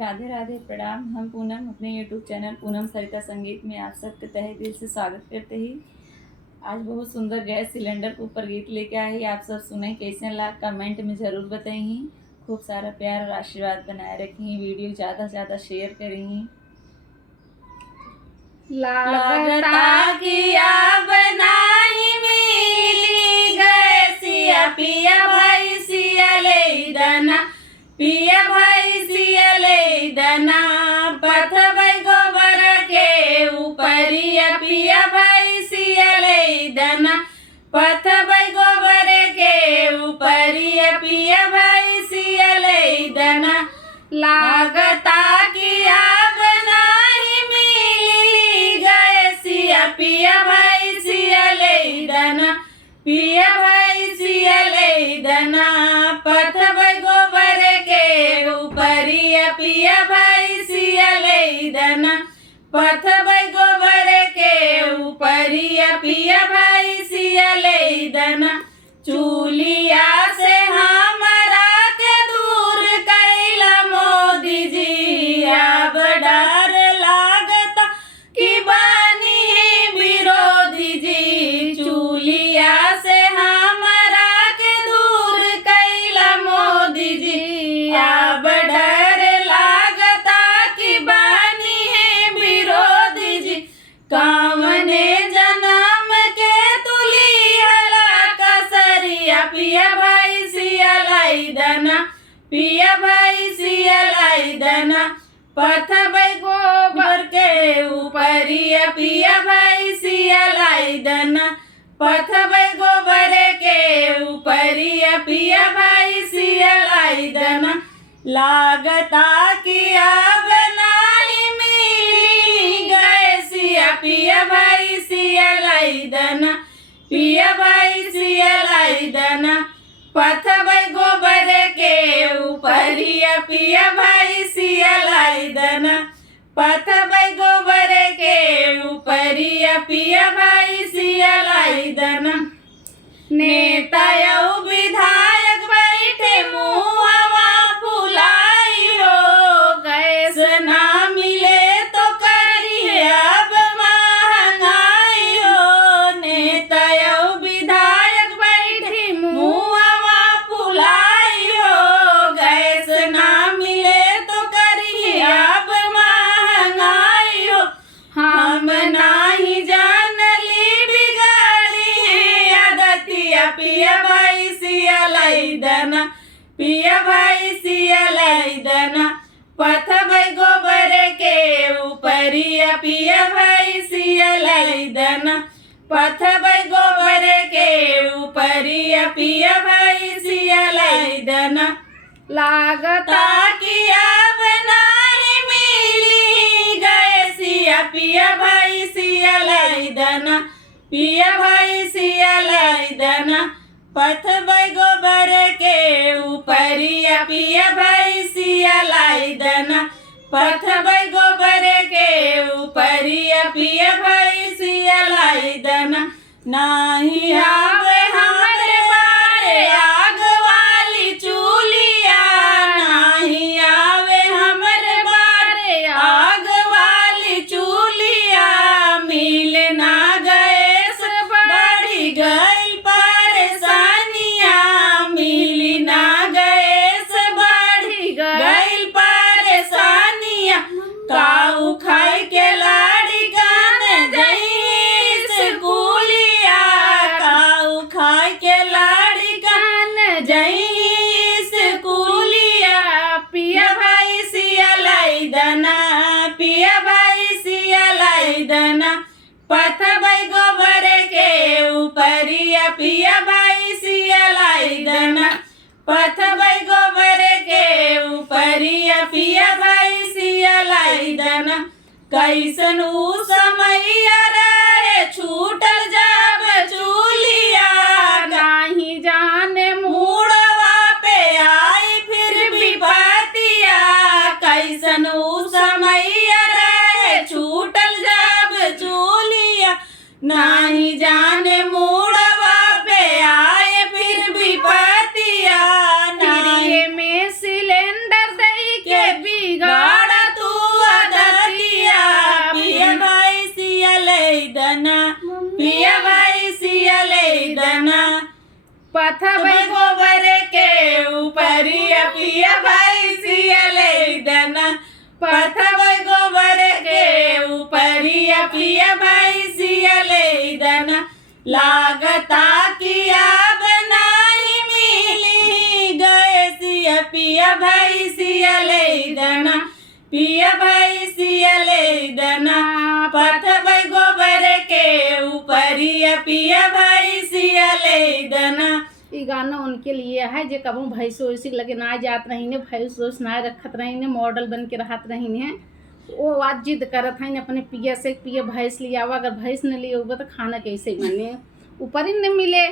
राधे राधे प्रणाम। हम पूनम अपने यूट्यूब चैनल पूनम सरिता संगीत में आप सबके तहे दिल से स्वागत करते ही आज बहुत सुंदर गैस सिलेंडर के ऊपर गीत लेके आए ही। आप सब सुने कैसे लगा कमेंट में ज़रूर बताई। खूब सारा प्यार और आशीर्वाद बनाए रखी। वीडियो ज़्यादा से ज़्यादा शेयर करी। लागता किया बनाई मिली गैसिया पिया भाई सिया ले दना पिया भाई सिया ले दना पथ भाई गोबर के ऊपरिया पिया भाई सिया ले दना पथ भाई गोबर के ऊपरिया पिया भाई सिया ले दना लागता किया बनाई मिली गैसिया पिया भाई सिया ले दना पिया भाई सिया ले दना पथ भाई गोबर के ऊपरिया पिया भाई सिया ले दना पथ भाई गोबर के ऊपरिया पिया भाई सिया ले दना चूलिया से हमारा के दूर कैला मोदी जी अब डर लागता कि बानी विरोधी जी चूलिया से हमारा के दूर कैला मोदी जी अब डर लागता कि बानी है विरोधी जी कामने जन्म के तुली हला कसरिया पिया भाई सिया लाई दना पिया भाई सिया लाई दना पथ भाई गोबर के ऊपरिया पिया भाई सिया लाई दना पथ भाई गोबर के ऊपरिया पिया भाई सिया लाई दना लागता किया बनाई मिली गैसिया पिया भाई सिया लाई दना पिया भाई सिया लाई दना पथ भाई गोबर के ऊपरिया पिया भाई सिया लाई दना पथ भाई गोबर के ऊपरिया पिया भाई सिया लाई दना नेता यौ विधायक बैठे मुहवा फुलाई हो गैस ना मिले तो करिए अब महंगाई हो नेता यौ विधायक बैठे मुहवा फुलाई हो गैस ना मिले तो करिए अब महंगाई हो हम नाही जानली बिगाड़ी है आदतिया पिया भाई सिया लाई दना पिया भाई सिया लाई दना पथ भाई गोबर के ऊपरिया पिया भाई सिया लाई दना पथ भाई गोबर के ऊपरिया पिया भाई सिया लाई दना लागता किया बनाई मिली गैसिया पिया भाई सिया लाई दना पिया भाई सिया लाई दना पथ भाई गोबर के ऊपरिया पिया भाई सिया लाई दना पथ भाई गोबर के ऊपरिया पिया भाई सिया लाई दना नाही आवे हमरे बारे आग वाली चूलिया नाही आवे हमरे बारे आग वाली चूलिया मिल ना गैस बढ़ी गई परेशानिया मिली ना गैस बढ़ी गई परेशानिया काऊ खाई के लाड़ी गान जई स्कूलिया काऊ खाई के लाड़ी गान जई स्कूलिया पिया भाई सिया लाई दना पिया भाई सिया लाई दना पथ भाई गोबर के ऊपरिया पिया भाई सिया लाई दना पथ भाई गोबर के ऊपरिया पिया भाई सिया लाई दना कैसन ऊ समैया रहे छूटल जाब चूलिया नाही जाने मूड़वा पे आई फिर भी बातिया कैसन ऊ समैया रहे छूटल जाब चूलिया नाही जाने मूड़वा पे आए फिर भी पातिया में सिलेंडर दई के बिगा पथब गोबर के ऊपरिया पिया भैंसिया ले दना पथब गोबर के ऊपरिया पिया भैंसिया ले दना लागता किया बनाई मिली गैसिया पिया भैंसिया ले दना पिया भैंसिया ले दना पथब गोबर के ऊपरिया पिया भैंसिया ले दना। ये गाना उनके लिए है जो कबू भैंस वैसी लगे ना जात रही ने भैंस वैस ना रखत रही ने मॉडल बन के रहत रही ने वो आज जिद करत है अपने पिया से पिया भैंस लिया अगर भैंस न लिए होगा तो खाना कैसे बने ऊपर ही न मिले।